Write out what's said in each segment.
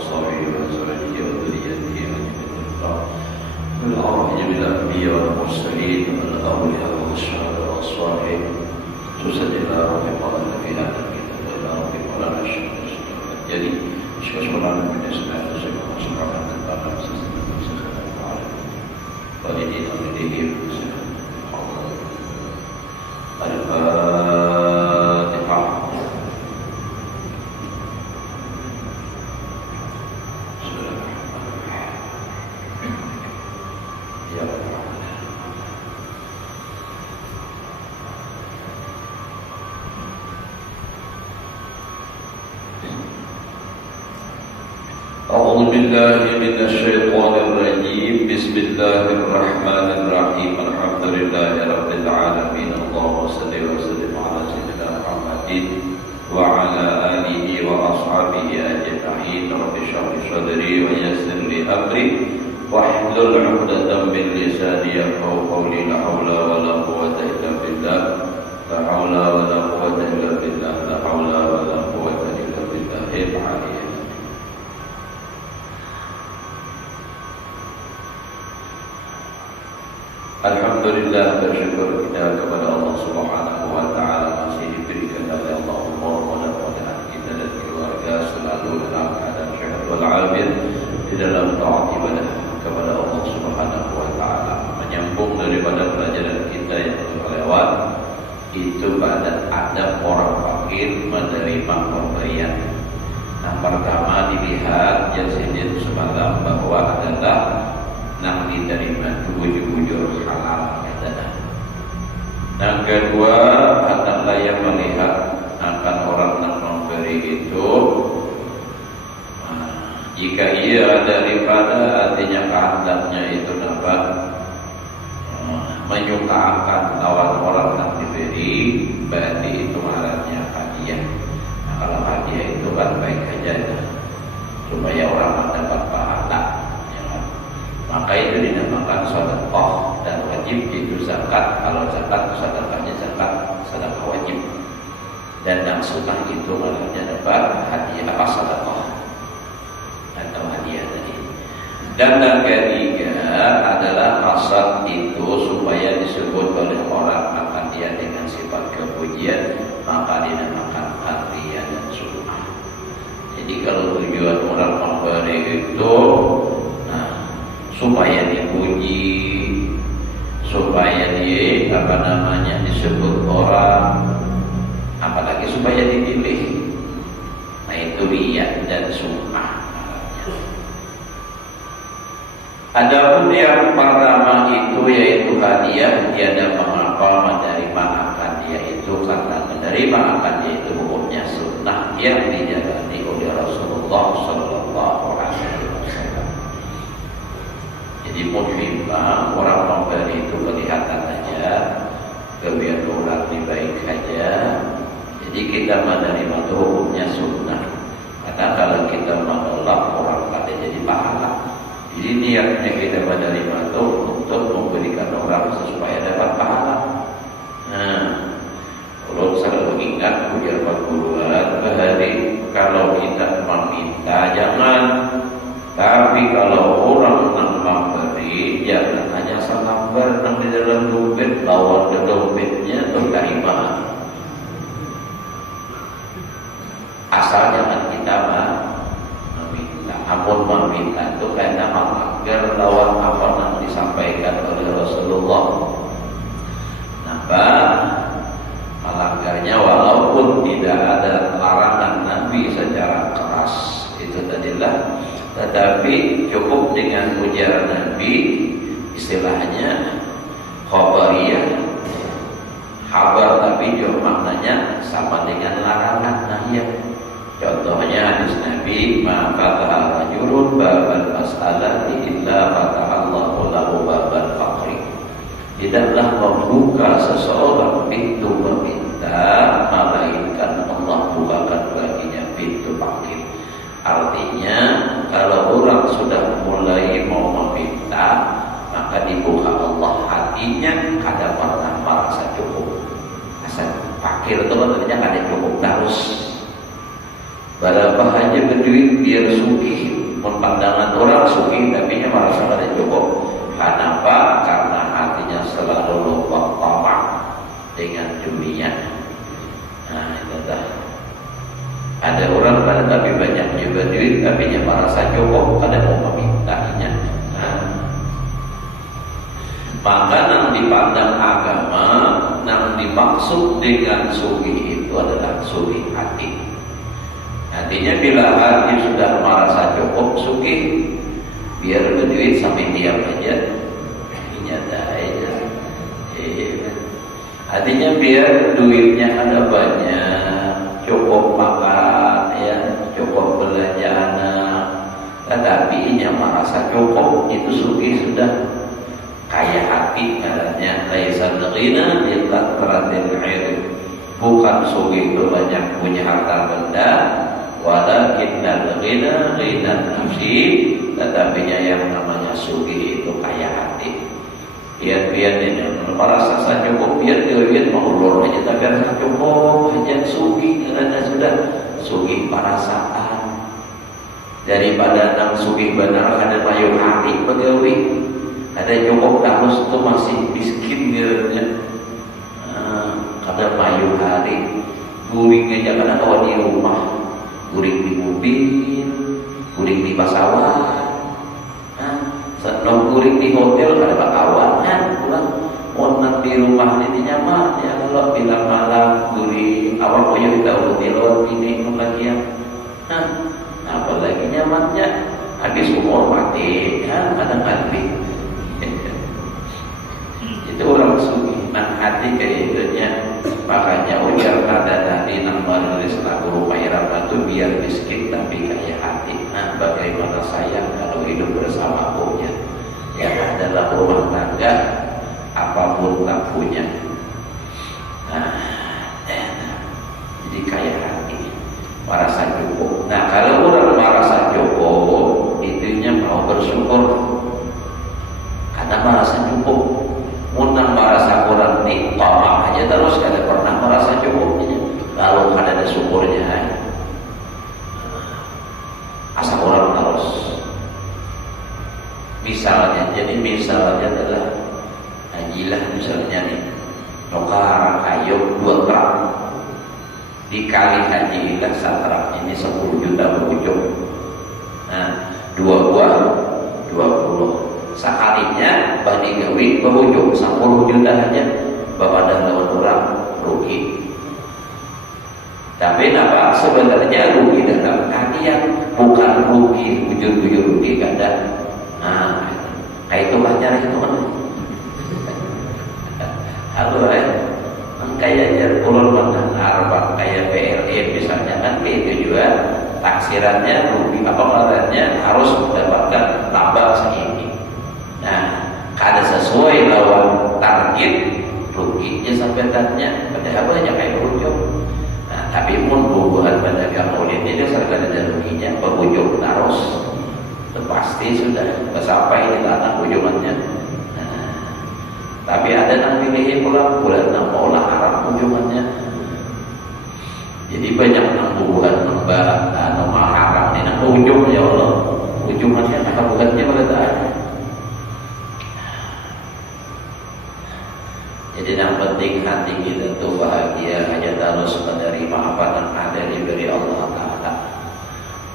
وصحبه وأزواجه وذريته أجمعين بالأرواح جميع الأنبياء والمرسلين والأولياء والشهداء والصالحين خصوصا إلى روح مولانا في هذا الكتاب وإلى روح مولانا الشيخ jadi Syekh Sulaiman bin Ismail Syekh Muhammad bin Bakar Syekh Al-Fatihah Walidin Walidihim Al-Fatihah. أعوذ بالله من الشيطان الرجيم بسم الله الرحمن الرحيم الحمد لله رب العالمين اللهم صل وسلم على سيدنا محمد وعلى آله وأصحابه أجمعين رب اشرح لي صدري ويسر لي أمري واحلل عقدة من لساني يفقهوا قولي لا حول ولا قوة إلا بالله لا حول ولا قوة إلا بالله لا حول ولا قوة إلا بالله العلي. Alhamdulillah, bersyukur kita kepada Allah Subhanahu wa taala masih diberikan oleh Allah umur mudah-mudahan kita dan keluarga selalu dalam keadaan sehat walafiat di dalam taat ibadah kepada Allah Subhanahu wa taala. Menyambung daripada pelajaran kita yang terlewat itu pada adab orang fakir menerima pemberian. Yang pertama dilihat Yazidin semalam bahwa adalah nak diterima bujur-bujur halal katanya. Yang kedua adalah yang melihat akan orang yang memberi itu jika ia daripada artinya kehendaknya itu dapat menyukakan lawan orang yang diberi berarti itu marahnya hadiah. Nah, kalau hadiah itu kan baik saja supaya orang mendapat pahala. Maka itu dinamakan sedekah dan wajib itu zakat. Kalau zakat sedekahnya sedekah wajib. Dan yang sunnah itu maknanya dapat hadiah apa sedekah atau hadiah tadi. Dan yang ketiga adalah kasat itu supaya disebut oleh orang akan dia dengan sifat kepujian maka dinamakan hadiah dan sunnah. Jadi kalau tujuan orang memberi itu supaya dipuji, supaya disebut orang, apalagi supaya dipilih. Nah itu riya dan sum'ah. Adapun yang pertama itu yaitu hadiah, tiada mengapa menerima akan dia itu karena menerima akan dia itu hukumnya sunnah yang dijalani oleh Rasulullah Sallallahu Alaihi Wasallam. Jadi muslimah orang memberi itu kelihatan aja, kebiasaan orang baik aja. Jadi kita menerima itu hukumnya sunnah. Karena kalau kita menolak orang pada jadi pahala. Jadi niatnya kita menerima itu untuk memberikan orang supaya dapat pahala. Nah, kalau selalu ingat ujar Pak Guruan bahari kalau kita meminta jangan. Tapi kalau orang yang memberi jangan hanya salambar di dalam dompet, bawa ke dompetnya terima. Asal jangan kita meminta. Ampun meminta itu karena melanggar lawan apa yang disampaikan oleh Rasulullah. Kenapa? Melanggarnya walaupun tidak ada larangan Nabi secara keras itu tadilah. Tetapi cukup dengan ujaran Nabi istilahnya khabariyah kabar tapi juga maknanya sama dengan larangan nahyah. Contohnya hadis Nabi ma fataha rajulun babal mas'alati illa fatahallahu lahu babal faqri. Tidaklah membuka seseorang pintu meminta melainkan Allah bukakan baginya pintu fakir. Artinya kalau orang sudah mulai mau meminta maka dibuka Allah hatinya kada pernah merasa cukup. Asal fakir itu artinya kada cukup terus. Berapa hanya berduit biar sugih pandangan orang suki tapi merasa kada cukup. Kenapa? Karena hatinya selalu lupa tamak dengan dunia. Nah itu dah. Ada orang pada tapi banyak juga duit tapi merasa cukup, kada mau memintanya. Maka yang dipandang agama, yang dimaksud dengan sugi itu adalah sugi hati. Artinya bila hati sudah merasa cukup sugi, biar berduit sampai diam aja, nyata aja. Artinya biar duitnya ada banyak, cukup makan, ya, cukup belanja anak, tetapi yang merasa cukup itu sugi sudah. Kaya hati katanya laisa ghina bi kathratil ilm, bukan sugi itu banyak punya harta benda, walakin ghina ghina nafsi, tetapi yang namanya sugi itu kaya hati. Biar ini merasa saya cukup, biar dia mau ulur aja tapi rasa cukup aja sugi karena sudah sugi perasaan daripada nang sugi benar kada mayu hati begawi. Ada cukup kamus itu masih miskin dia, kada mayu hari, guring aja kada kawan di rumah, guring di mobil, guring di pesawat, senang guring di hotel kada kawan, pulang, orang di rumah ini nyaman ya kalau bilang malam guring, awak punya kita hotel ini lagi ya, apalagi nyamannya, habis umur mati, kadang mati. Itu orang sugi, nah hati kayaknya makanya ujar nada tadi nama nulis lagu Rumah Irama itu biar miskin tapi kaya hati. Nah bagaimana saya kalau hidup bersama punya yang adalah rumah tangga apapun tak punya. Nah, jadi kaya hati, merasa cukup. Nah kalau orang merasa cukup, itunya mau bersyukur karena merasa cukup. Munang merasa kurang nih, tamak aja terus kada pernah merasa cukupnya. Kalau ada syukurnya, asal orang terus. Misalnya adalah hajilah misalnya nih, nukar kayu 2 truk dikali hajilah satrak ini 10 juta berujung. Nah 2 buah 20. Sekalinya bani gawi berujung 10 juta aja bapak dan lawan orang rugi. Tapi apa sebenarnya rugi dalam artian bukan rugi bujur-bujur rugi kada. Nah kayak itu pacar itu kan halo kayak ulun makan arbak kayak PLE misalnya kan itu juga taksirannya rugi apa ngarannya harus mendapatkan tambah segini. Nah, kada sesuai lawan target ruginya sampai tanya pada banyak kayak berujung. Nah, tapi pun bubuhan pada kamulit ini dasar kada ada ruginya berujung terus. Pasti sudah sampai di tanah ujungannya. Nah, tapi ada yang pilih pulang bulan yang maulah harap ujungannya. Jadi banyak yang bubuhan membah nomor harap ini nak ujung ya Allah. Ujungannya nak bukannya pada ada. Jadi yang penting hati kita itu bahagia hanya terus menerima apa yang ada dari Allah Ta'ala.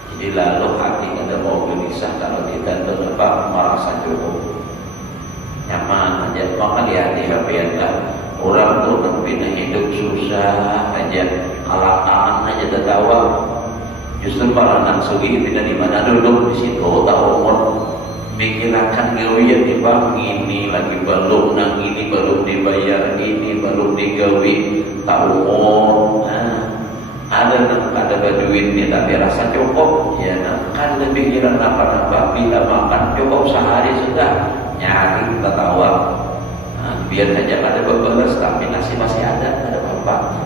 Jadi lalu hati kita mau gelisah kalau kita itu merasa cukup nyaman aja. Maka lihat di HP orang tuh pindah hidup susah aja, kalangan aja tertawa. Justru para anak sugi pindah di mana dulu di situ tahu umur. Mikirkan gawian di bank ini lagi belum nang ini belum dibayar ini belum digawi tahu ada duit nih tapi rasa cukup ya kan lebih kira apa bila makan cukup sehari sudah nyari tertawa biar saja ada beberes tapi nasi masih ada apa-apa.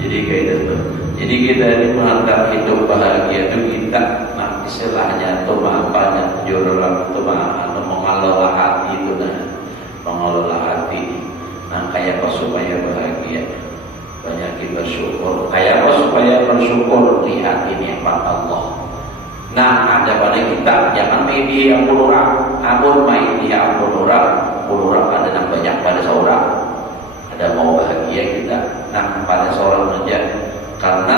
Jadi kayak itu. Jadi kita ini menganggap hidup bahagia itu kita, nah istilahnya itu apa jurulam itu mengelola hati itu mengelola hati. Nah kayak apa supaya bahagia? banyakin bersyukur. Kayak apa supaya bersyukur? Lihat nikmat Allah. Nah, ada pada kita jangan media yang puluran, amun media yang puluran ada yang banyak pada seorang. Ada mau bahagia kita, nah pada seorang saja. Karena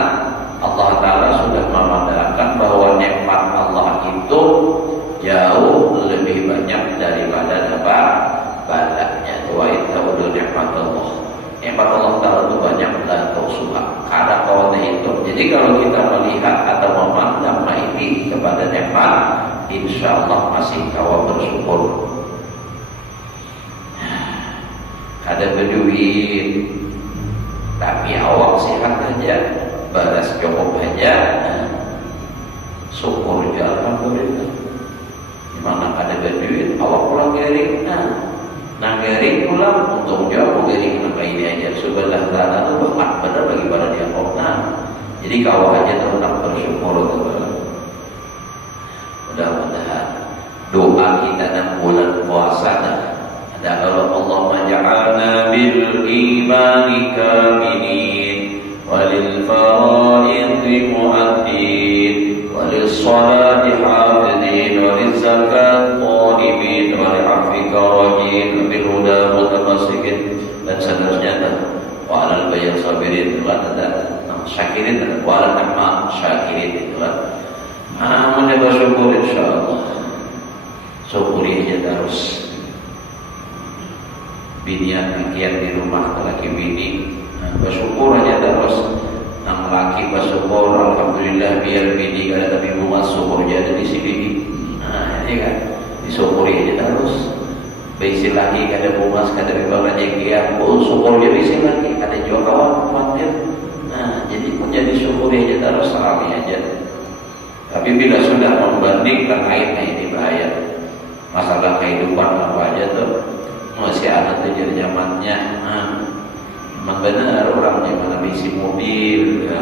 Allah Ta'ala sudah memandangkan bahwa nikmat Allah itu jauh lebih banyak daripada apa badannya. Wa innahu nikmat Allah. Nikmat Allah Ta'ala itu banyak dan suha. Ada kawan itu. Jadi kalau kita melihat atau memandang ini kepada nikmat, insya Allah masih kawan bersyukur. Ada berduit, tapi awak sehat aja, balas cukup aja, syukur aja alhamdulillah. Dimana ada berduit, awak pulang gering, nah gering pulang untuk jauh gering maka ini aja sebelah tanah itu banget benar bagi pada dia jadi kau aja tetap bersyukur mudah-mudahan doa kita dan bulan puasa ada kalau Allah maj'alna bil imani kamilin walil faraidhi mu'addin walil salati hafidin walil zakat qanimin walil afika rajin bil huda mutamassikin dan seterusnya. Wa alal bayar sabirin ada syakirin wa alal ni'mat syakirin itu amun bersyukur insyaallah. Syukuri aja terus. Binian kian di rumah laki bini bersyukur aja terus. Nang laki bersyukur alhamdulillah biar bini kada tapi bunga syukur aja di sini. Nah, ini kan disyukuri aja terus. Bisi lagi kada bunga kada bibang aja kian pun syukur aja bisi lagi kada juga kawan khawatir. Nah, jadi punya disyukuri aja terus salami aja. Tapi bila sudah membandingkan aibnya ini bahaya. Masalah kehidupan apa aja tuh masih ada tuh jadi zamannya. Memang benar orang yang mana isi mobil ya.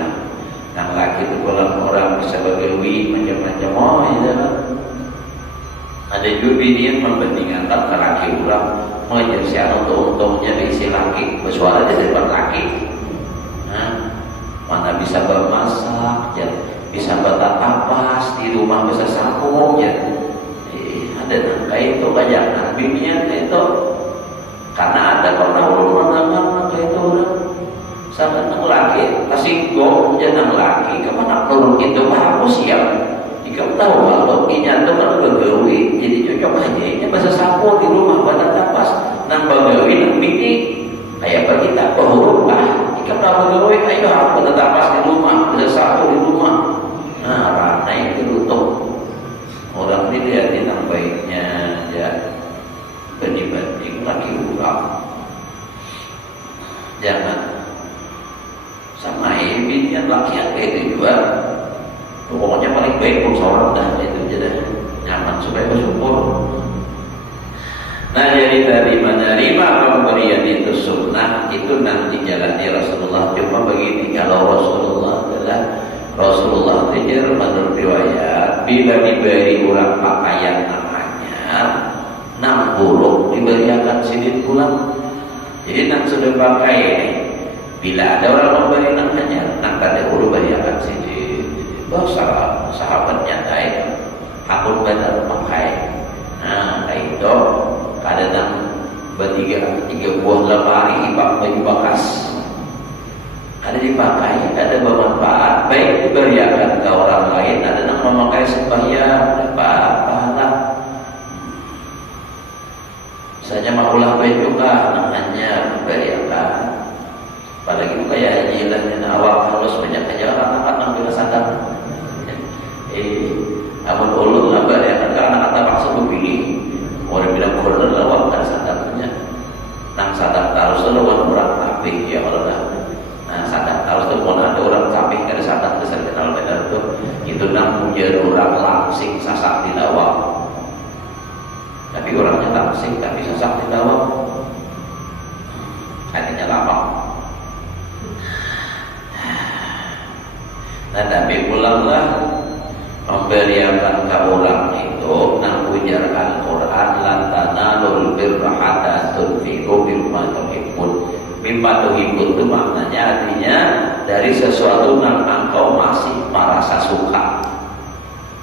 Yang laki itu kalau orang bisa bagawi macam-macam ya kan. Ada juga yang membandingkan laki orang mengajar si anak untungnya isi laki bersuara di depan laki. Mana bisa bermasak ya. Bisa bertatapas di rumah bisa sapu ya. Ada nangka itu banyak nabinya itu karena ada pernah ulun menganggap nangka itu sama nang laki kasih go jangan laki kemana ulun itu harus siap jika tahu kalau inya itu kan begawi jadi cocok aja ini bisa sapu di rumah bertatapas nang begawi nang bini kayak pergi tak berhuruf jika tahu begawi ayo aku bertatapas di rumah bisa sapu di rumah. Nah rana itu untuk orang dilihat yang baiknya ya banding laki orang jangan sama ini yang laki yang kayak itu juga pokoknya paling baik pun seorang dah itu jadi nyaman supaya bersyukur. Nah jadi dari menerima pemberian itu sunnah itu nanti jalani Rasulullah cuma begini kalau Rasulullah itu menurut riwayat bila diberi orang pakaian namanya 60 diberikan sidin pulang. Jadi nak sudah pakai bila ada orang memberi namanya nak ada dulu berikan sidin. Sahabatnya baik aku benar pakai. Nah itu kadang tiga buah lemari baju bekas ada dipakai, ada bermanfaat, baik diberikan ke orang lain, ada yang memakai sembahyang, apa-apa. Misalnya maulah baik juga namanya berikan. Apalagi itu kayak jilahnya awak harus banyak aja orang-orang ambil sadar. Amun ulun lah berikan karena kata paksa begini, orang bilang korban lawak kan sadarnya. Nang sadar harus lawan orang tapi ya Allah dah. Nah sadar harus tuh mau ada orang capek kada sadar besar kenal benar tuh itu nang punya orang langsing sasak di lawak. Tapi orangnya langsing tapi sasak di lawak. Adanya lama. Nah tapi pulanglah memberikan ke orang itu nang ujar Al-Quran lan tanalul birra hatta tunfiqu mimma tuhibbun Mimma tuhibun itu maknanya artinya dari sesuatu yang engkau masih merasa suka,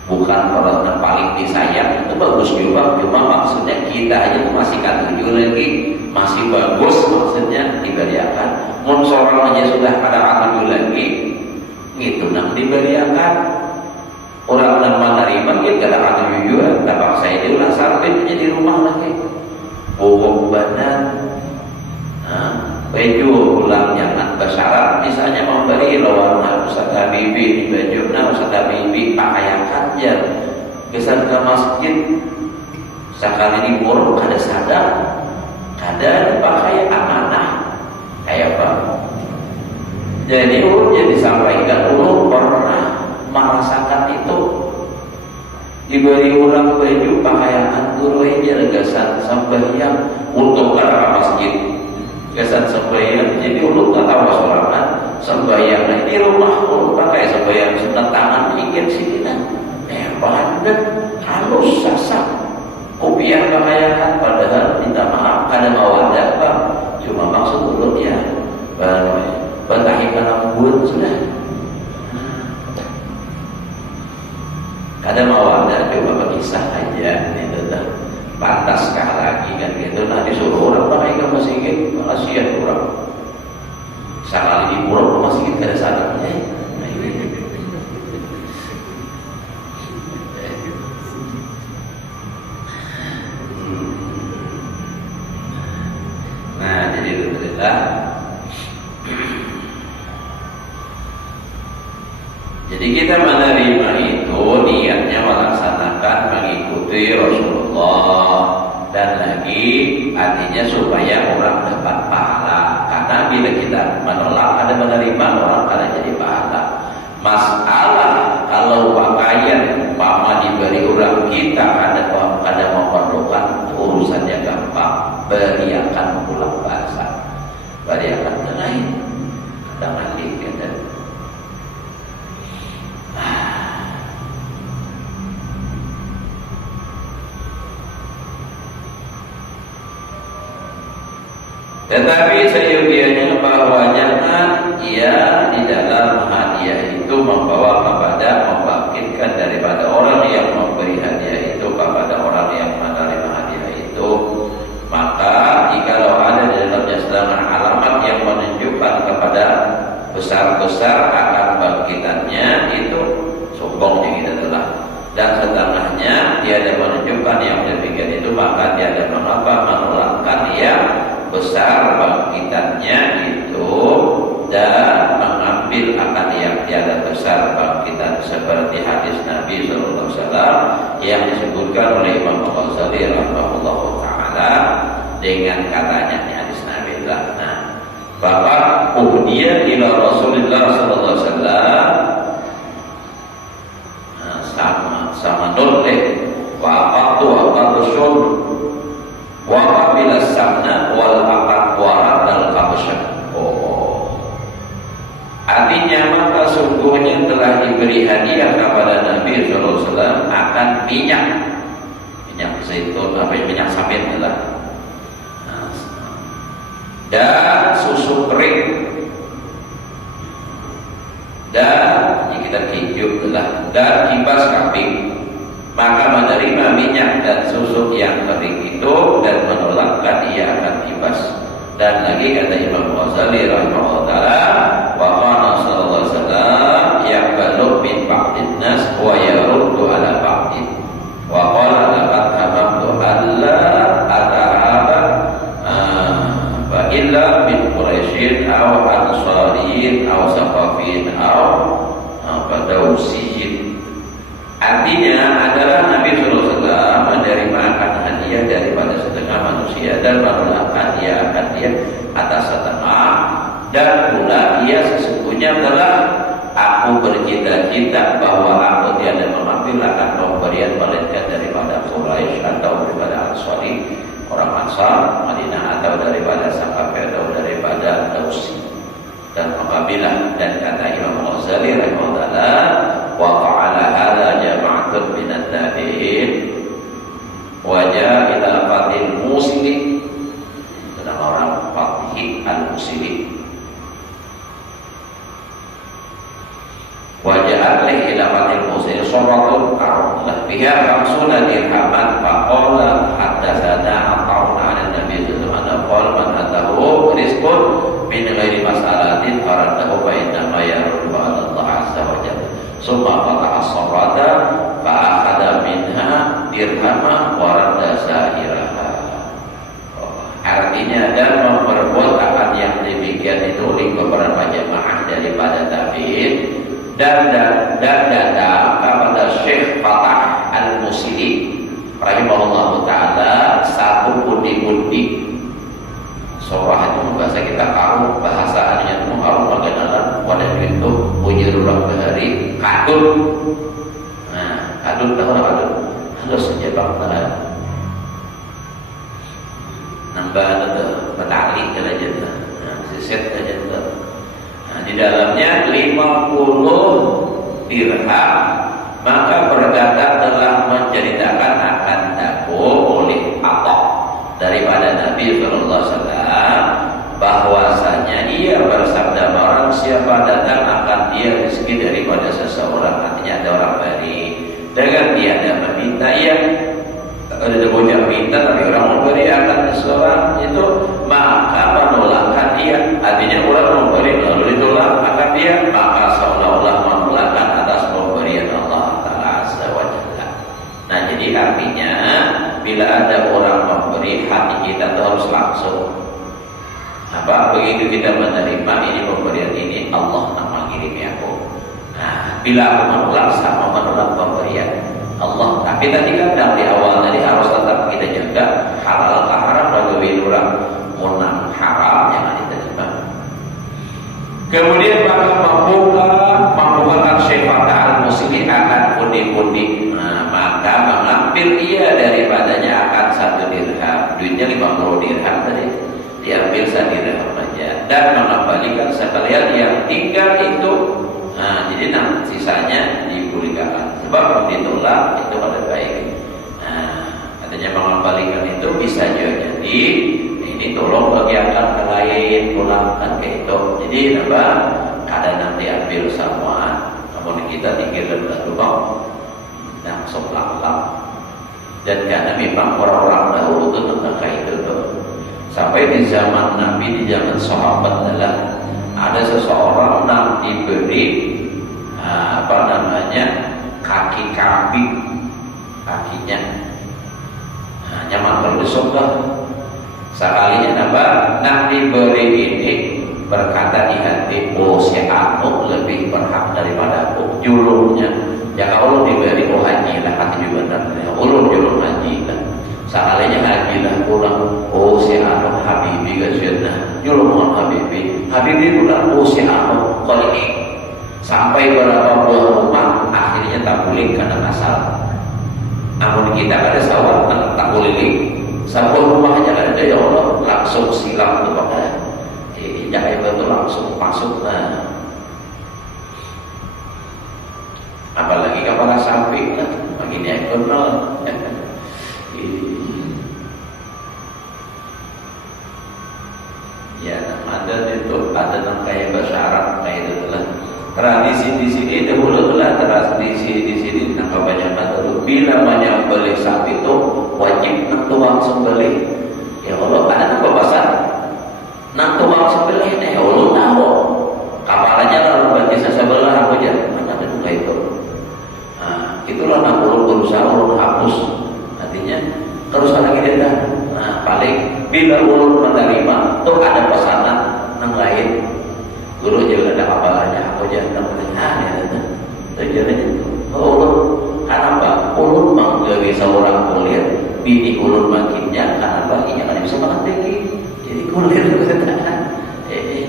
bukan kalau yang paling disayang. Itu bagus juga, cuma maksudnya kita aja masih katuju lagi, masih bagus maksudnya diberiakan. Mun seorang aja sudah pada katuju lagi, itu nang diberiakan. Orang yang menerima kita ada katuju juga, tapi saya itu ulah sampai di rumah lagi, bohong badan. Baju ulang jangan bersyarat, misalnya memberi lawan Ustaz Habibi di baju, Ustaz Habibi pakaian kanjar kesan ke masjid sekali diburuk kada sadar, kada dipakai amanah kayak apa. Jadi ulun disampaikan, ulun pernah merasakan itu, diberi ulang baju pakaian guru aja gasan sembahyang untuk ke masjid. Kesan sembahyang, jadi ulun tak tahu sorangan sembahyang di rumah ulun pakai sembahyang sunat tangan ingin sikinan banget halus sasak kopiah pakaian, padahal minta maaf kada mau ada bang, cuma maksud ulun ya bentahikan ambun sudah kada mau ada, cuma berkisah aja itu dah. Pantaskah lagi kan gitu. Nah disuruh orang pakai ke masjid, kasihan orang sekali diburuk ke masjid kada sadarnya. Nah jadi alhamdulillah, jadi kita menerima itu niatnya melaksanakan mengikuti Rasulullah, dan lagi artinya supaya orang dapat pahala. Karena bila kita menolak ada menerima, orang akan jadi pahala. Masalah kalau pakaian pama diberi orang kita ada memerlukan, urusannya gampang, beriakan pulang bahasa, beriakan ke lain, kadang alih kita. Tetapi seyogianya bahwa jangan ia di dalam hadiah itu membawa kepada membangkitkan daripada orang yang memberi hadiah itu kepada orang yang menerima hadiah itu. Maka jikalau ada di dalamnya sedangkan alamat yang menunjukkan kepada besar-besar akan bangkitannya, itu sombongnya kita adalah, dan setengahnya tiada menunjukkan yang demikian itu, maka tiada mengapa menolakkan yang besar bangkitannya itu dan mengambil akan yang tiada besar bangkitan, seperti hadis Nabi SAW yang disebutkan oleh Imam Al-Ghazali rahimahullah ta'ala dengan katanya di hadis Nabi lah. Nah, bahwa uhdiya ila Rasulullah SAW sama noleh wa'afatu wa'afatusun wa'afila samna wa'afatuarat al-kabushan. Artinya maka sungguhnya telah diberi hadiah kepada Nabi SAW akan minyak zaitun, minyak sawit adalah, dan susu kering, dan yang kita hidup adalah, dan kibas kambing. Maka menerima minyak dan susu yang kering itu dan menolakkan ia akan kibas. Dan lagi kata Imam Ghazali rahimahullah ta'ala, wa qala sallallahu alaihi wasallam yaqbalu min ba'din nas wa yaruddu ala ba'din, wa qala laqad hamamtu alla atahaba fa illa min quraisyin aw ansariyin aw saqafin aw badausiyin. Artinya adalah Nabi SAW menerima akan hadiah daripada setengah manusia dan menolakkan ia akan dia atas setengah, dan pula ia sesungguhnya adalah aku bercita-cita bahwa aku tiada mengambil akan pemberian melainkan daripada Quraisy atau daripada Ansari, orang Ansar Madinah, atau daripada Saqaf atau daripada Dausi. Dan apabila, dan kata Imam Ghazali rahimahullah, wa ta'ala hadza jama'atun minat tabi'in wa ja'a ila fatil muslim, dan orang fatih al-Musili. Wajah alih ilafatil Musili suratun karulah biha kamsuna dirhaman faqala haddatsana ata'una 'ala nabi sallallahu alaihi wasallam man atahu rizqun min ghairi mas'alatin faradahu fa inna ma yaruddu 'ala Allah 'azza wa jalla summa fataha as-surata fa akhadha minha dirhama wa radda sa'iraha. Artinya dan memperbuat akan yang demikian itu oleh beberapa jamaah daripada tabi'in dan datang kepada Syekh Fatah Al-Musili rahimahullah ta'ala satu pundi-pundi. Surah itu bahasa kita kamu bahasaannya itu harus mengenal pada itu ujurullah bahari kadun. Nah, kadun tahu tak kadun? Harus sejabang tangan nambah itu petali aja tuh, siset aja tuh. Nah, di dalamnya 50 dirham, maka berkata telah menceritakan akan daku oleh Atta daripada Nabi Sallallahu Alaihi Wasallam bahwasanya ia bersabda barang siapa datang akan dia rezeki daripada seseorang, artinya ada orang baik dengan tiada meminta ia ada bocah minta tapi orang memberi akan seseorang itu maka menolakkan ia, artinya orang memberi lalu ditolak akan dia maka seolah-olah menolakkan atas pemberian Allah Ta'ala Azza wa Jalla. Nah jadi artinya bila ada orang memberi hati kita itu harus langsung apa begitu kita menerima ini pemberian ini Allah nama kirim aku. Nah bila aku menolak sama menolak pemberian Allah. Tapi tadi kan di awal tadi harus tetap kita jaga halal ke haram bagi orang munang haram jangan diterima. Kemudian maka membukakan Syekh Fatah Al-Musili akan pundi-pundi. Nah, maka mengambil ia daripadanya akan 1 dirham. Duitnya 50 dirham tadi diambil 1 dirham saja dan mengembalikan sekalian yang tinggal itu. Nah, jadi sisanya dipulihkan. Sebab ditolak itu pada baik. Nah, katanya mengembalikan itu bisa juga jadi ini tolong bagikan ke lain, pulangkan ke itu. Jadi apa? Kadang nanti ambil semua. Namun kita tinggal dulu bang, langsung pelan-pelan. Dan karena memang orang-orang dahulu itu tentang kayak itu tuh. Sampai di zaman Nabi, di zaman sahabat adalah ada seseorang yang diberi apa namanya kaki kambing kakinya hanya makan besok lah sekalinya apa nak diberi ini berkata di hati oh si aku lebih berhak daripada aku julurnya ya kalau diberi oh haji lah hati juga dan ulun julur haji lah sekalinya haji lah pulang oh si aku habibi gajiannya julur mohon habibi pulang oh si aku kolik sampai berapa buah rumah akhirnya tak boleh karena asal. Namun kita ada sawah tak boleh satu rumah aja ada ya Allah langsung silam kepada jangan betul langsung masuk. Nah, apalagi kepala samping lah begini ekonomi. Ya ada itu ada yang kayak bahasa Arab kayak itu lah. Tradisi di sini dahulu itulah tradisi di sini nampak banyak dulu. Bila banyak beli sapi itu wajib nantuang sembelih. Ya Allah ada apa pasar? Nantuang sembelih nih. Ya Allah tahu. Kaparannya lalu berarti sebelah aku aja mana ada juga itu. Nah itulah nak ulun berusaha ulun hapus. Artinya terus lagi dia. Nah paling bila ulun menerima tuh ada pesanan yang lain. Guru juga ada apalanya, aku jangan pertanyaan ya, terjadinya. Oh, kenapa? Ulun menggawi seorang kuliah, bini ulun makinnya, kenapa? Ini kan bisa makan tinggi, jadi kuliah itu katakan.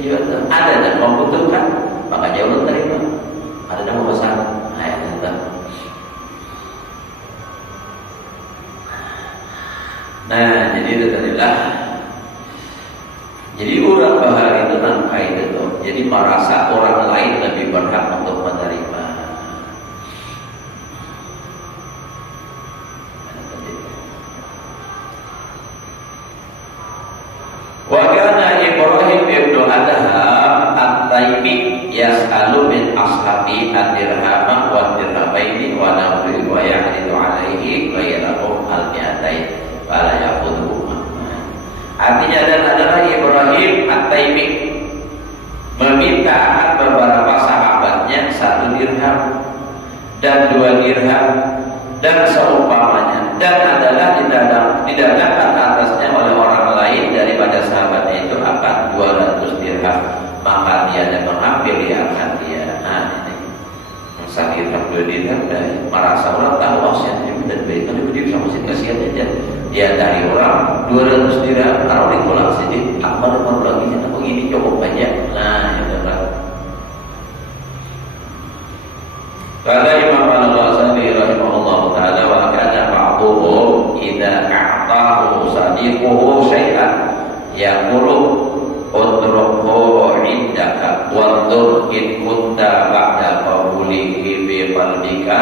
Juga ada dan membutuhkan, makanya ulun terima. Ada yang mau pesan, ayat tentang. Nah, jadi itu tadilah. Jadi orang bahari itu nangkai itu, jadi merasa orang lain lebih berhak untuk menerima. Wa kana Ibrahim yas'alu min ashabi ad-dirhama wa dirhamaini wa nahwi wa ya'ridu alaihi ghairahum al-mi'atain wala yakhudhu. Artinya adalah Ibrahim At-Taimi meminta akan beberapa sahabatnya 1 dirham dan 2 dirham dan seumpamanya, dan adalah didatangkan atasnya oleh orang lain daripada sahabatnya itu akan 200 dirham, maka dia ada mengambil yang akan dia. Nah ini 1 dirham 2 dirham dan merasa orang tahu wasiatnya dan baik kalau dia bisa masih kasihan aja dia dari orang 200 dirham kalau ditolak sedikit apa baru lagi yang aku ini cukup banyak. Nah itu kan kata Imam Al-Ghazali rahimahullah ta'ala, wa kana ba'duhum idza a'tahu sadiquhu syai'an yaqulu udruhu indaka wadur in kunta ba'da qabulihi bi qalbika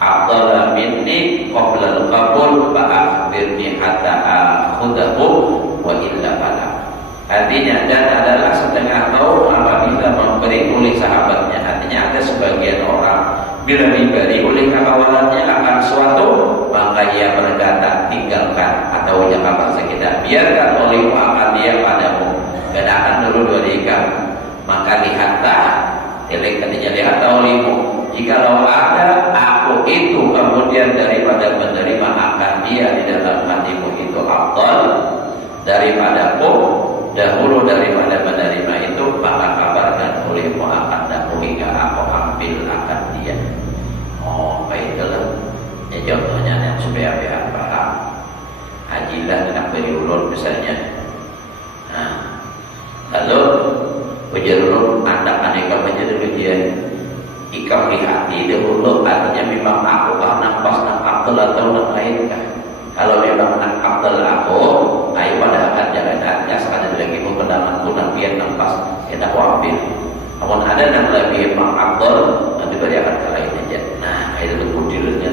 afdala minni qabla al-qabul fa akhbirni hatta akhudahu wa illa fala. Artinya, dan adalah setengah tahun apabila memberi oleh sahabatnya. Artinya ada sebagian orang bila diberi oleh kawanannya akan suatu, maka ia berkata tinggalkan, atau jangan bahasa kita biarkan oleh akan dia padamu, kenakan dulu 2 dirham. Maka lihatlah, katanya lihatlah olehmu, jikalau ada aku itu kemudian daripada menerima akan dia di dalam hatimu itu afdal daripadaku dahulu daripada menerima itu, maka kabarkan olehmu akan aku hingga aku ambil akan dia. Oh baiklah, ya contohnya yang supaya biar paham. Hajilah nak beri ulun misalnya. Nah, lalu ujar ulun anda aneka menjadi ujian. Ikam di hati dahulu, artinya memang aku nampas nak akal atau nak lain kah? Kalau memang nak akal aku, ayo pada akan jalan hati sekali lagi pendapat pun biar nampas kita aku ambil. Namun ada yang lebih memang akal, nanti beri akan ke lain aja. Nah, itu kemudiannya.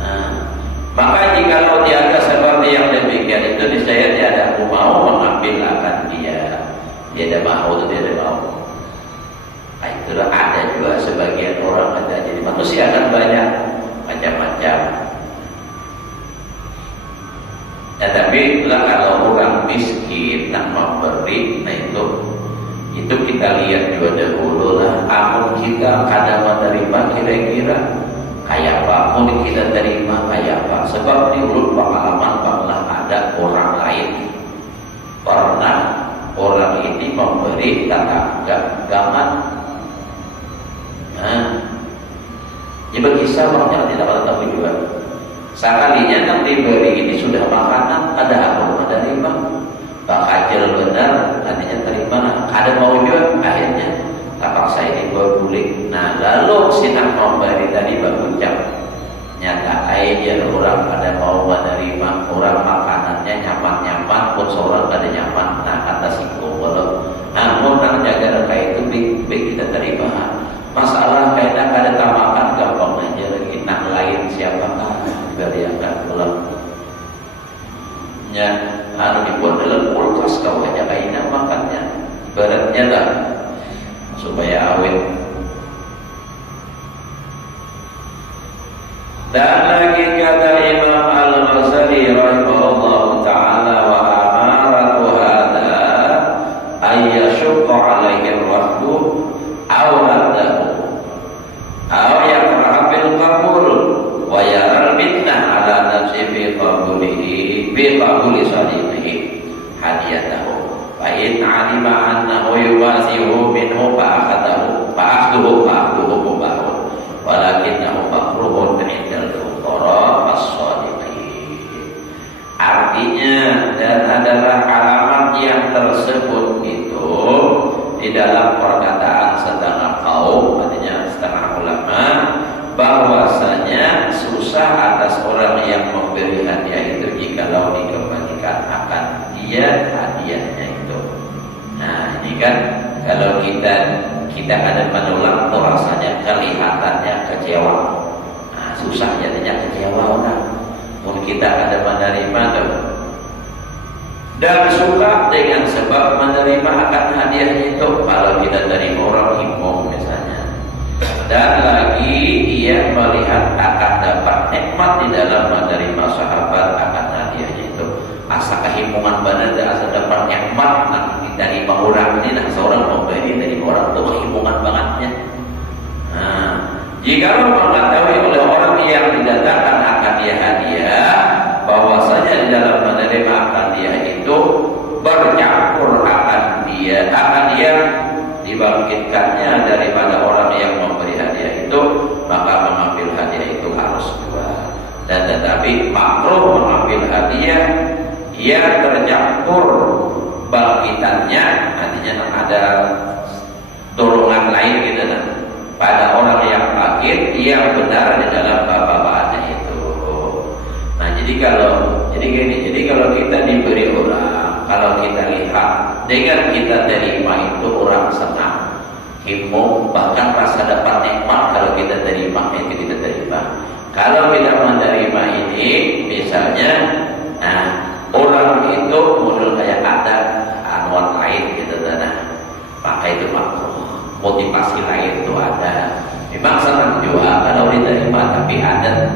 Nah, maka jikalau tiada seperti yang demikian itu, niscaya tiada aku mau mengambil akan dia. Dia ada mau atau dia ada mau. Nah, itulah ada juga sebagian orang ada. Jadi manusia akan banyak macam-macam. Tetapi lah kalau orang miskin nak memberi, nah itu kita lihat juga dahulu lah. Amun kita kadang menerima kira-kira kayak apa, amun kita terima kayak apa. Sebab di urut pengalaman pernah ada orang lain, pernah orang ini memberi gaman. Nah, ini berkisah maknya tidak pada tahu juga. Sekalinya nanti beri ini sudah makanan, ada apa menerima, bakal benar, artinya terima. Ada mau juga, akhirnya terpaksa ini berguling. Nah lalu sinak memberi tadi berucap, nyata aja orang pada mau menerima, orang makanannya nyaman-nyaman, pun seorang pada nyaman. Nah kata si kalau namun nak jaga kayak itu baik kita terima. Masalah kaitan kada tamakan gampang aja lagi. Nak lain siapakah dari yang akan pulang? Ya, dibuat dalam kulkas kau aja kainan makannya. Ibaratnya lah supaya awet. Dan lagi kata Imam Al-Ghazali rahimahullah ta'ala, wa amaratu hadha ayyashukka alaihi rahdu awradahu aw yakraha bil qabul wa yaral fitnah ala nafsi fi qabulihi bi qabuli sadiqihi hadiyatahu fa in alima annahu yuwasihu minhu fa akhadahu mubahun walakinahu makruhun indal fuqara as-sadiqin. Artinya, dan adalah alamat yang tersebut itu di dalam perkataan setengah kaum, artinya setengah ulama, bahwasanya susah atas orang yang memberi hadiah itu jikalau dikembalikan akan dia hadiahnya itu. Nah ini kan kalau kita ada menolak tuh rasanya kelihatannya kecewa. Nah susah jadinya kecewa orang. Mungkin kita ada menerima tuh. dan suka dengan sebab menerima akan hadiahnya itu. Kalau kita dari orang himong misalnya, dan lagi ia melihat akan dapat nikmat di dalam menerima sahabat akan hadiahnya itu. Asa kehimungan benar dan asa dapat nikmat dari orang ini, nah seorang memberi dari orang itu kehimungan bangetnya. Nah, jika mengetahui oleh orang yang didatangkan akan dia hadiah, bahwasanya di dalam menerima akan dia itu bercampur akan dia dibangkitkannya daripada orang yang memberi hadiah itu, maka mengambil hadiah itu harus dua. Dan tetapi makruh mengambil hadiah yang tercampur bangkitannya, artinya ada dorongan lain gitu nah, pada orang yang bangkit yang benar di dalam bapa-bapaknya itu. Nah jadi kalau kita diberi orang, kalau kita lihat dengan kita terima itu orang senang, himung, bahkan rasa dapat nikmat kalau kita terima itu kita terima. Kalau kita menerima ini misalnya, nah orang itu model kayak ada anuan lain gitu nah, maka itu motivasi lain itu ada. Memang senang juga kalau diterima, tapi ada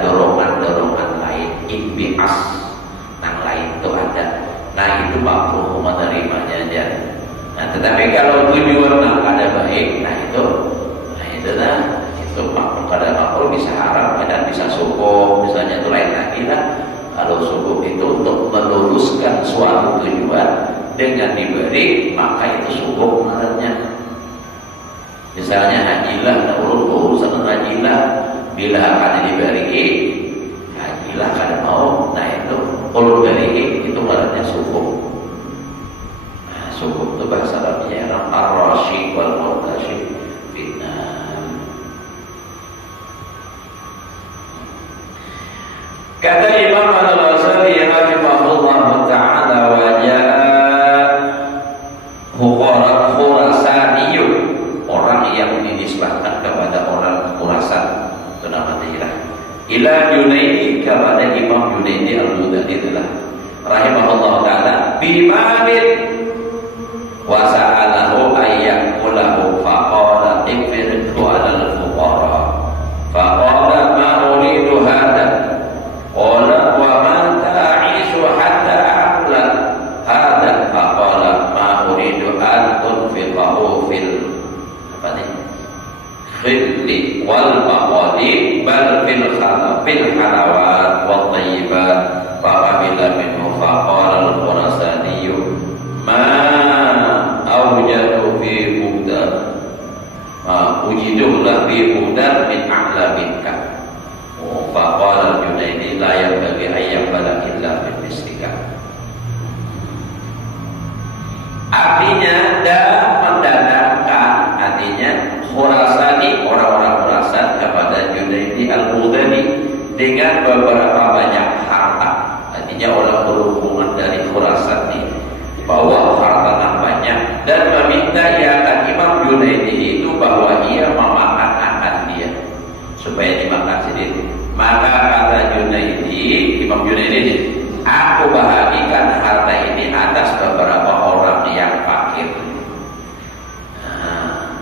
dorongan lain, imbias yang lain itu ada. Nah itu makruh menerimanya aja. Nah tetapi kalau tujuan yang ada baik, nah itu makruh. Kadang makruh bisa haram dan bisa subuh misalnya, itu lain lagi lah. Kalau subuh itu untuk meluruskan suatu tujuan dengan diberi, maka itu subuh menurutnya. Misalnya hajilah, urusan hajilah, bila akan diberi, hajilah kada mau, nah itu ulul beri itu menurutnya subuh. Nah, subuh itu bahasa Arabnya ar-rasyid wal murtasyid binam. Kata Imam Al-Ghazali rahimahullah ta'ala, wa ja'a Khurasaniyun, orang yang dinisbahkan kepada orang Khurasan, itu nama dia. Ila Junaidi, kepada Imam Junaidi Al-Baghdadi itulah rahimahullah ta'ala, bimamin wa sa'alahu ayyakulahu faqala ikfirhu alal fuqara faqala ma uridu hadha. Qala wa ma ta'ishu hatta aqla hadha faqala ma uridu an tunfiqahu fil khilli wal maqadi bal fil halawat wat tayyibat faqabila minhu faqala al-Khurasani ma awjadu fi budar ujidu la fi budar min a'la minka. Faqala al-Junaidi la yanbaghi ayyam bala illa bil mislika. Artinya mendatangkan, artinya Khurasani, orang-orang Khurasan kepada Junaidi Al-Baghdadi dengan beberapa banyak harta. Artinya orang berhubungan dari Khurasan ini bawa harta yang banyak dan meminta akan Imam Junaidi itu bahwa ia memakan akan dia supaya dimakan sendiri. Maka kata Junaidi, Imam Junaidi, aku bahagikan harta ini atas beberapa orang yang fakir. Nah,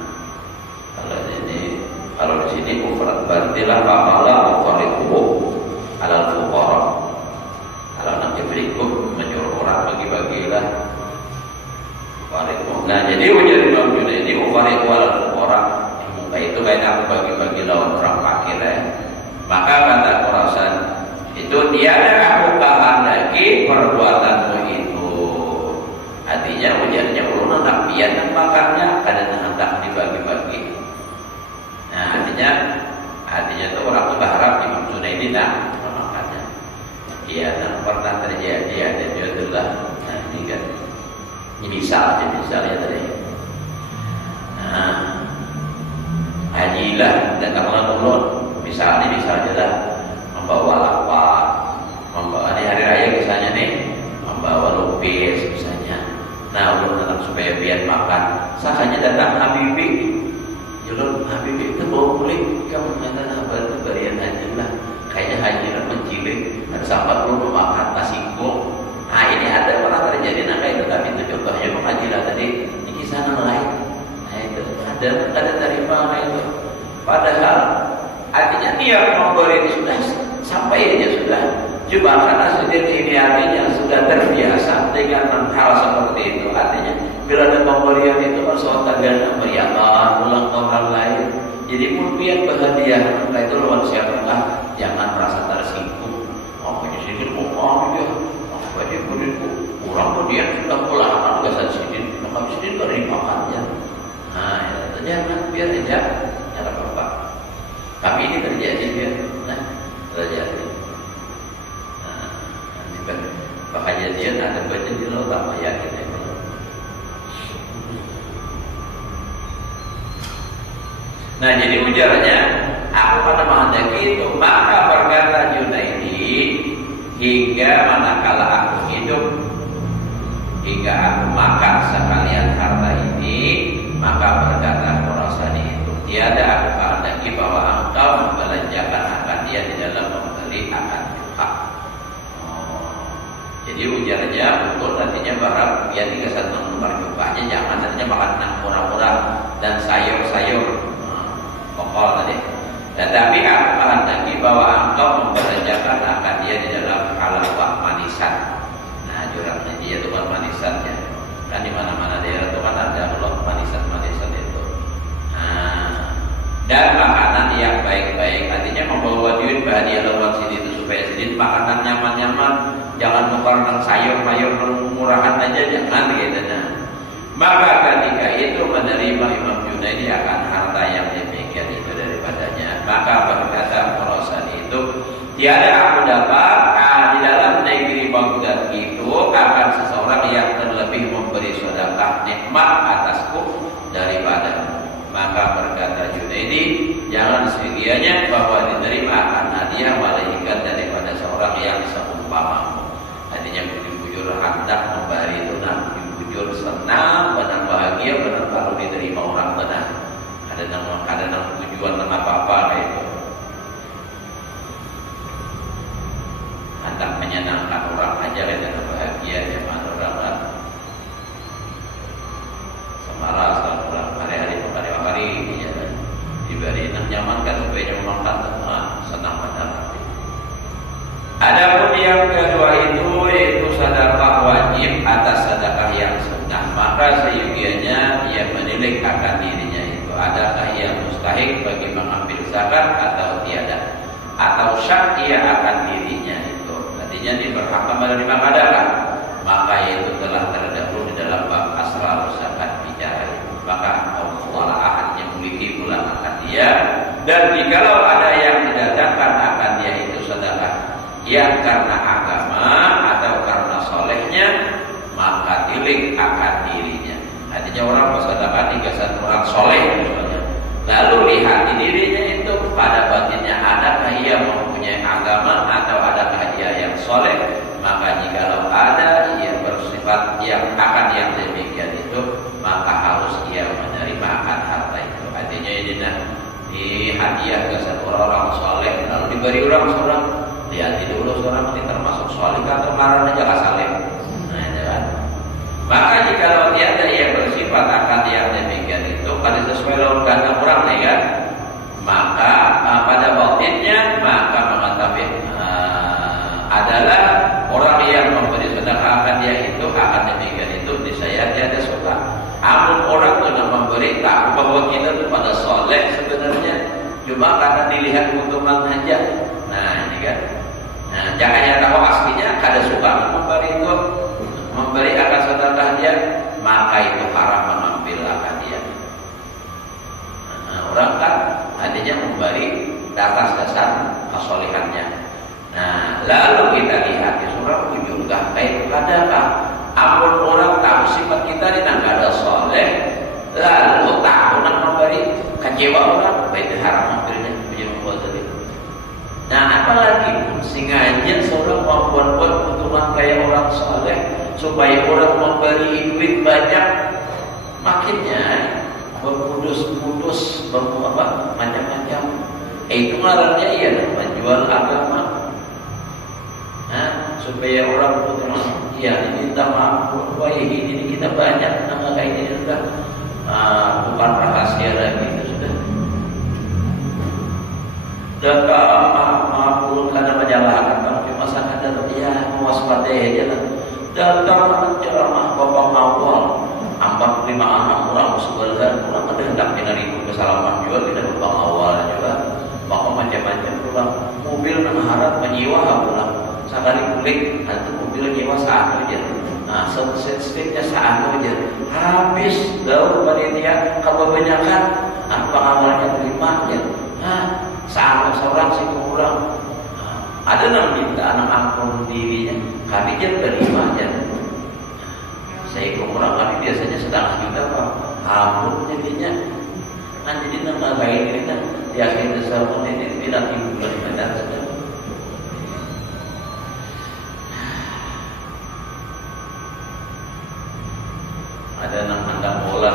kalau di sini mufrad berartilah faqala muqarribu alal fuqara. Kalau nanti berikut menyuruh orang bagi-bagilah. Nah, jadi ujar Imam Junaidi muqarribu alal fuqara. Itu kayak aku bagi-bagi lawan orang fakir ya. Maka kata Khurasan itu, tiada aku kehendaki perbuatanmu itu. Artinya ujarnya ulun hendak pian dan makannya kadang hendak dibagi-bagi. Nah artinya itu orang itu berharap Imam Junaidi nak memakannya. Iya, dan pernah terjadi ada jodoh. Nah ini kan ini misalnya tadi. Nah hajilah dan kamu ulun. Misalnya lah membawa lapak, membawa di hari raya misalnya nih, membawa lupis misalnya. Nah, ulun datang supaya biar makan. Sakanya datang Habibi, ulun Habibi itu bawa kulit, kamu nyata habar itu berian haji lah. Kayaknya haji lah mencilik, dan sampai ulun memakan nasi kok. Nah ini ada orang dan ada dari mana itu. Padahal artinya niat memberi itu sudah sampai aja sudah. Cuma karena sudah ini artinya sudah terbiasa dengan hal seperti itu. Artinya bila ada pemberian itu masalah tagana meriakan ulang tahun hal lain. Jadi pun bahagia itu lawan siapa jangan merasa tersinggung. Apa di sini kok dia? Apa dia kurang dia sudah pulang kan gasan sini. Maka sini baru dimakannya. Nah, itu jangan biar aja ada apa-apa. Tapi ini terjadi biar terjadi. Makanya dia ada baca di laut tak yakin ya. Nah jadi ujarnya aku pada menghendaki itu maka berkata Junaidi hingga manakala aku hidup hingga aku makan sekalian harta ini maka berkata Khurasani itu tiada aku kehendaki bahwa engkau membelanjakan akan dia di dalam membeli akan infak. Jadi ujarnya betul nantinya barang biar dikasih nomor jumlahnya jangan nantinya makan murah-murah dan sayur-sayur pokok tadi. Tetapi aku kehendaki bahwa engkau membelanjakan akan dia di dalam halawah manisan. Nah jurangnya dia itu kan manisannya. Kan di mana-mana daerah itu kan ada loh manisan-manisan itu. Nah, dan makanan yang baik-baik artinya membawa duit bahagia lewat sini itu supaya sini makanan nyaman-nyaman. Jangan mengkorban sayur-mayur murahan aja jangan gitu. Maka ketika itu menerima Imam Junaidi akan harta yang demikian itu daripadanya. Maka berkata Khurasani itu tiada aku dapat di dalam negeri Baghdad itu akan seseorang yang terlebih memberi sedekah nikmat atasku daripada. Maka berkata Junaidi jangan sekiranya bahwa diterima akan hadiah malaikat daripada seorang yang seumpamamu. Artinya bujur hendak memberi itu bujur senang, benar bahagia, benar kalau diterima orang tenang. Ada tujuan nama apa itu. Hendak menyenangkan orang aja dan bahagia zaman orang kan. Semarah setelah pulang hari-hari diberi nyaman kan supaya memakan senang benar. Adapun yang kedua itu yaitu sedekah wajib atas sedekah yang sunnah, maka seyogianya ia menilik akan dirinya itu adakah ia mustahik bagi mengambil zakat atau tiada, atau syak ia akan dirinya itu. Artinya diberhakkan menerima adakah, maka itu telah terdahulu di dalam bab asrar zakat bicara. Maka Allah ahad yang memiliki pulang akan dia, dan jikalau ada yang didatangkan akan dia itu sedekah yang karena agama atau karena solehnya maka tilik akan dirinya. Artinya orang bersedekah dikasih orang soleh misalnya, lalu lihat di dirinya itu pada batinnya adakah ia mempunyai agama atau adakah dia yang soleh, maka jikalau ada ia bersifat yang akan yang demikian itu maka harus ia menerima akan harta itu. Artinya ini di hadiah ke orang soleh lalu diberi orang seorang lihat dulu seorang ini termasuk soleh atau marah aja kasaleh. Nah itu kan. Maka jika tiada yang bersifat akan yang demikian itu pada sesuai lawan kata orang nih kan, maka pada batinnya maka mengetahui adalah orang yang memberi sedekah akan dia itu akan demikian itu disaya tiada suka. Amun orang sudah memberi tahu bahwa kita itu pada soleh sebenarnya cuma karena dilihat keuntungan saja. Nah ini kan. Nah, jangan tahu aslinya ada suka memberi akan sedekah dia, maka itu haram mengambil akan dia. Nah, orang kan artinya memberi atas dasar kesolehannya. Nah, lalu kita lihat di surah ujung kayak adakah ampun orang tahu sifat kita di negara soleh, lalu tahu nak memberi kecewa orang, itu haram mengambilnya. Nah apalagi pun sengaja seorang membuat keuntungan kayak orang soleh supaya orang memberi duit banyak, makinnya berpudus-pudus macam-macam. Itu ngarannya ia menjual agama. Nah supaya orang keuntungan, ya ini minta maaf, wah ini kita banyak nama kayak ini sudah bukan rahasia lagi itu sudah. Dan mulut kada menjalankan tapi masa kada ya mewaspadai aja lah. Datang ceramah bapak awal 45 anak orang sebulan orang ada hendak menerima kesalahan juga tidak bapak awal juga maka macam-macam pulang mobil mengharap menyewa pulang sekali kulik itu mobil nyewa saat aja. Nah sensitifnya saat aja habis gaul panitia kebanyakan pengawalnya terima aja. Nah saat seorang sih pulang ada yang minta anak ampun dirinya kami aja terima aja. Saya kurang kami biasanya setengah juta pak ampun jadinya kan jadi nama kain ini kan di akhir desa pun ini tidak bulan benar saja. Ada yang handang bola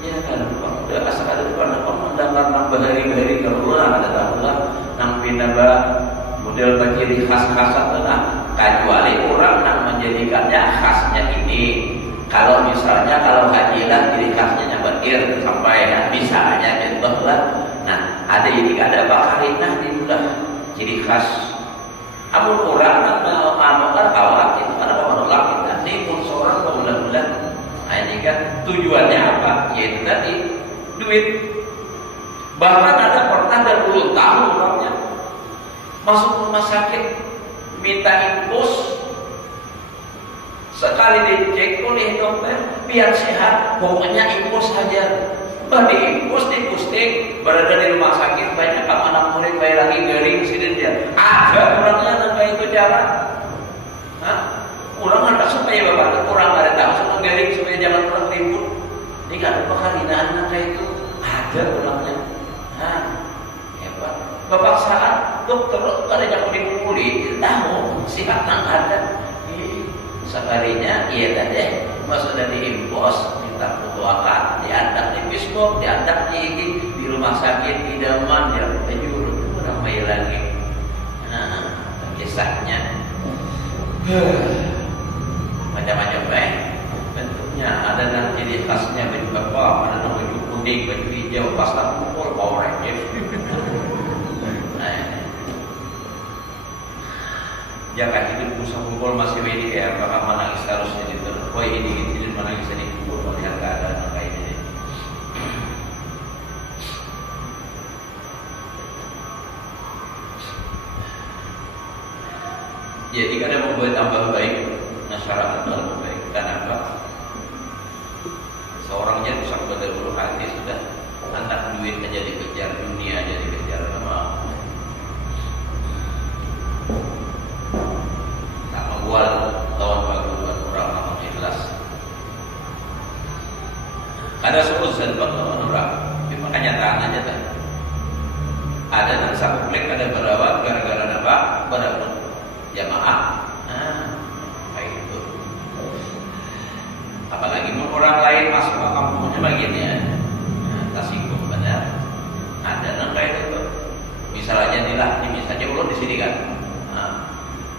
ya kan pak udah asal ada depan apa mendapat nambah hari-hari terulang ada tahulah nang pindah model ciri khas-khasat nah kecuali orang yang menjadikannya khasnya ini kalau misalnya kalau hajilah ciri khasnya nyabatir sampai misalnya contoh lah nah ada ini ada bakarinah itulah ciri khas amun orang yang mengamalkan awak itu karena menolak kita ini pun seorang bulan-bulan nah ini kan tujuannya apa yaitu tadi duit bahkan ada pernah berpuluh tahun orangnya masuk rumah sakit minta infus sekali dicek oleh dokter biar sehat pokoknya infus saja di infus diposting berada di rumah sakit banyak anak murid bayi lagi garing sini dia ada orangnya tanpa itu cara orang ada supaya bapak orang ada tahu sama garing supaya jangan pulang ribut ini kan ada pekarinaan kayak itu ada orangnya hebat bapak saat dokter kada jangan dipukuli tahu sifat nang ada sekalinya iya tadi masuk dari impos minta foto akad diandak di Facebook diandak di rumah sakit idaman ya tajur itu ramai lagi kisahnya macam-macam bentuknya ada yang ciri khasnya baju apa ada yang baju kuning baju hijau pasta kumpul Power Rangers. Jangan hidup usah kumpul masih ini kayak apakah menangis harusnya gitu. Oh ini gitu menangis ini kumpul melihat keadaan kayak ini. Jadi kan yang membuat tambah baik masyarakat lebih baik. Kenapa? Seorangnya rusak betul-betul hati sudah anak duit aja dikejar dunia aja dikejar sama. Buat lawan bagulan orang amal ikhlas. Ada solusi bang lawan orang, cuma kenyataan aja kan. Ada yang satu klik ada berawat gara-gara apa? Berawat jamaah. Kayak itu. Apalagi mau orang lain masuk ke kampungnya bagiannya, tersinggung benar. Ada yang kayak itu. Misalnya dilatih, misalnya ulun di sini kan.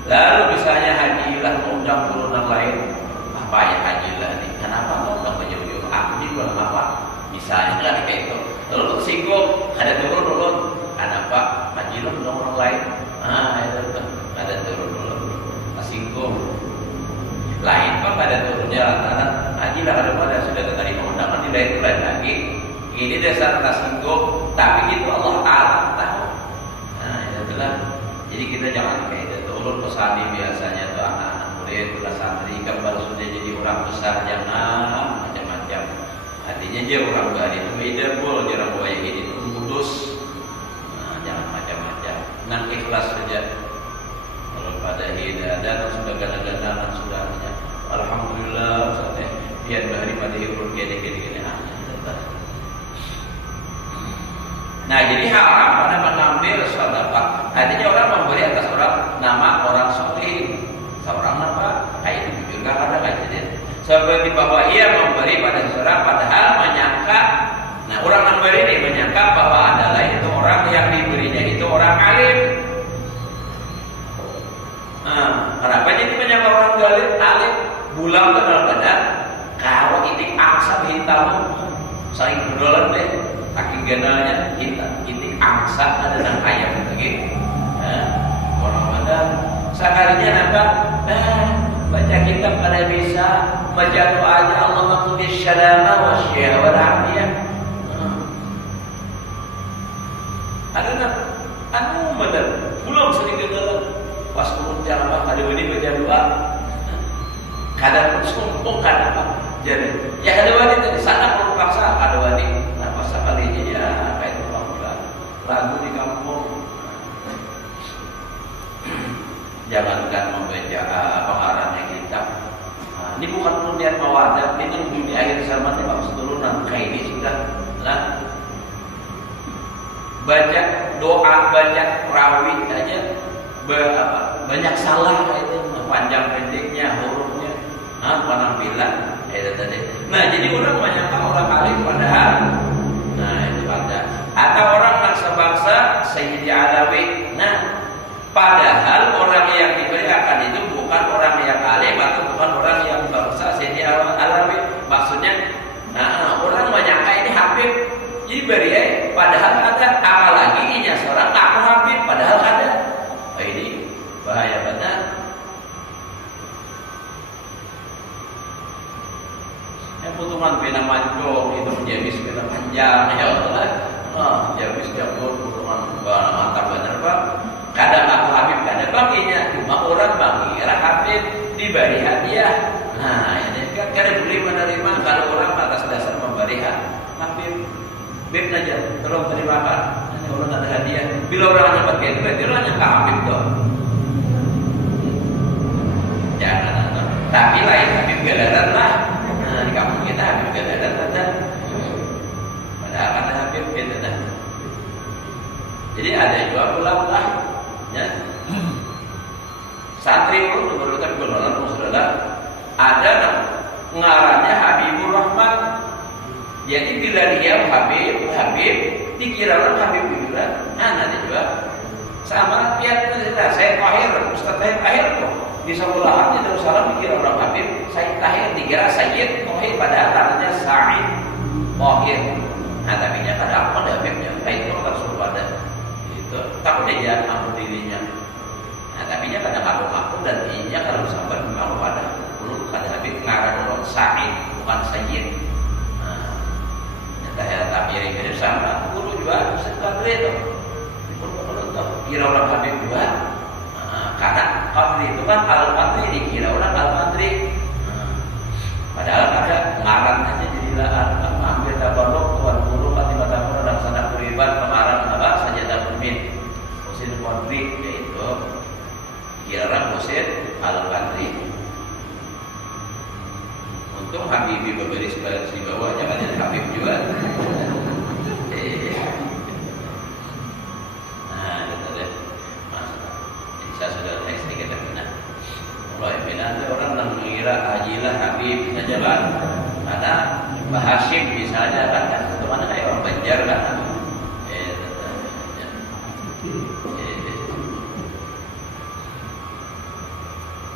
Lalu misalnya hajilah undang turunan lain apa ya hajilah nih kenapa kau undang baju aku ini belum apa misalnya kan kayak itu lalu tersinggung ada turun ada apa hajilah undang orang lain itu ada turun tersinggung lain kok ada turunnya lantaran hajilah ada pada sudah terima undangan tidak itu lain lagi ini dasar tersinggung tapi gitu Allah Ta'ala tahu itulah jadi kita jangan kayak itu ulun pesani biasanya tuh anak-anak murid kelas santri kan baru sudah jadi orang besar jangan macam-macam artinya dia orang baru itu beda pun jarang buaya ini itu putus jangan macam-macam dengan ikhlas saja kalau pada hidayah dan sudah gana-gana sudah hanya alhamdulillah saatnya biar bahari pada hidup gini-gini nah jadi haram pada mengambil sedekah. Artinya orang memberi atas orang nama orang soleh. Seorang apa? Kayak itu jujur kan ada nggak jadi. Seperti bahwa ia memberi pada seseorang padahal menyangka. Nah orang memberi ini menyangka bahwa adalah itu orang yang diberinya itu orang alim. Kenapa jadi menyangka orang alim? Bulan kenal benar. Kalau ini aksa hitam. saling berdolan deh, saking ganalnya kita angsa ada dan ayam begitu. Orang-orang sekalinya apa? Baca kitab pada bisa, baca doa aja Allahumma qudis syalama wa syia wal afiyah. Ada nak anu bener, belum sedikit dalam pas turun ceramah ada ini baca doa. Kadang sumpah kadang apa? Jadi ya ada wani tadi sana kalau paksa ada wani. Nah paksa kalinya ya kayak itu lagu di kampung. Jangankan membaca pengarangnya kitab. Nah, ini bukan niat mawadah, ini kan di akhir zaman ini maksud turunan kayak ini sudah lah. Baca doa, baca perawi aja banyak salah itu panjang pendeknya, hurufnya, penampilan itu tadi. Nah, jadi orang menyangka orang alim padahal itu ada. Atau orang bangsa-bangsa Sayyidi Alawi. Nah, padahal orang yang diberikan itu bukan orang yang alim atau bukan orang yang bangsa Sayyidi Alawi. Maksudnya, orang menyangka ini Habib. Jadi beri padahal ada, apalagi ini seorang aku Habib padahal ada. Ini bahaya benar. Putungan bina mancung itu menjadi bina panjang ya Allah. Jabis jambul putungan bana mantap benar Pak. Kadang aku Habib kadang baginya cuma orang mengira Habib diberi hadiah. Nah ini kan karena boleh menerima kalau orang atas dasar memberi Habib. Beb aja, tolong terimakan. Kalau ada hadiah, bila orang hanya pakai itu, berarti orang yang Habib tuh. Jangan, tapi lain Habib galaran lah. Nah, di kampung kita Habib galaran ada. Padahal ada Habib gitu dah. Jadi ada juga pulang lah, ya. Santri pun memerlukan golongan saudara. Ada ngarannya Habibur Rahman. Jadi bila dia Habib dikira orang Habib juga, nanti juga sama pihak cerita. Saya Tahir, Ustaz Tahir kok di sebelahan di Darussalam dikira orang Habib, saya Tahir dikira Sayyid Tahir padahal namanya Sa'id Tahir. Nah tapi nya kadang apa ada Habibnya, itu kan suruh pada itu. Takut dia ampun dirinya. Nah tapi nya kadang aku dan inya kalau sabar memang pada perlu ada Habib ngarang orang Sa'id bukan Sayyid. Saya tak mirip sama guru juga sekadri itu. Kalau kira orang Habib juga, karena Qadri itu kan Al-Qadri dikira orang Al-Qadri. Padahal ada ngaran aja jadilah ambil tabarok tuan guru Fatimah Tamur dan sana kuribat pengarang apa saja tak min. Husain Qadri yaitu dikira orang Husain Al-Qadri. Untung Habibie berbaris di bawahnya banyak Habib juga. Nah, gitu deh. Jadi saya sudah teks sedikit benar. Mulai benar orang yang mengira Hajilah Habib saja kan. Karena Mbah Hashim misalnya kan, itu mana kayak orang Banjar kan.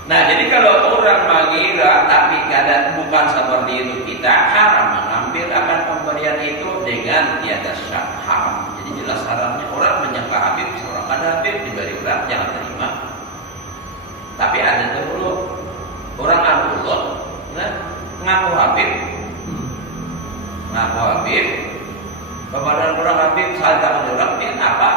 Nah jadi kalau orang mengira tapi kadang bukan seperti itu, kita haram mengambil akan pemberian itu dengan di atas syarat haram. Jadi jelas haramnya. Orang menyangka Habib, seorang ada Habib diberi orang jangan terima. Tapi ada dulu orang Abdullah, ngaku Habib, kepada orang Habib saat orang dia apa?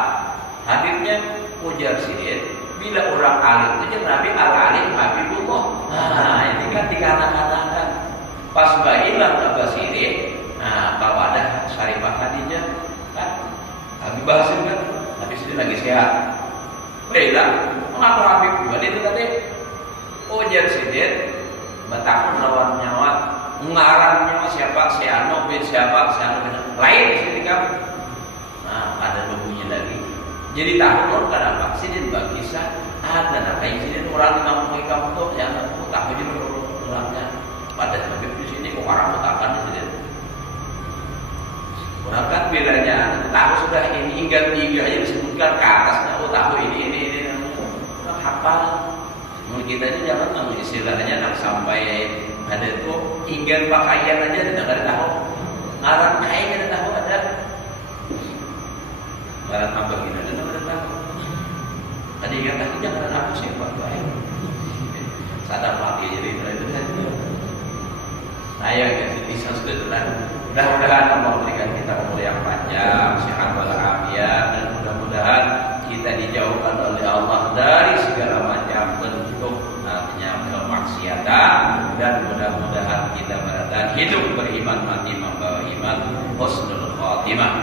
Habibnya ujar sidir. Bila orang alim itu Nabi al-alim Habibullah. Nah ini kan dikanak-kanakan. Pas bagilah Abah Sirin. Nah kalau ada Syarifah Khadijah kan Habib Basim kan Nabi Sirin lagi sehat. Baiklah mengaku Habib juga itu tadi. Ujar Sirin bertakun lawan nyawa ngarang nyawa siapa Siano bin siapa Siano bin lain sini kan. Nah ada bukunya lagi. Jadi tahu kenapa sini berkisah ada nama sini orang di kampung tuh yang tahu di orangnya pada Habib di sini kok orang mutakan di sini. Orang kan bedanya tahu sudah ini hingga 3 aja disebutkan ke atasnya. Oh tahu ini orang hafal. Menurut kita ini jangan istilahnya nak sampai ada itu hingga pakaian aja tidak ada tahu. Ngaran aing ada tahu ada. Ngaran apa gitu ada tahu. Tadi kata kita ngaran apa sih Pak aing. Sadar mati jadi itu kan. Saya bisa sudah. Mudah-mudahan Allah berikan kita umur yang panjang, sehat walafiat, dan mudah-mudahan kita dijauhkan oleh Allah dari segala macam bentuk artinya kemaksiatan, dan mudah-mudahan kita berada hidup beriman mati membawa iman husnul khatimah.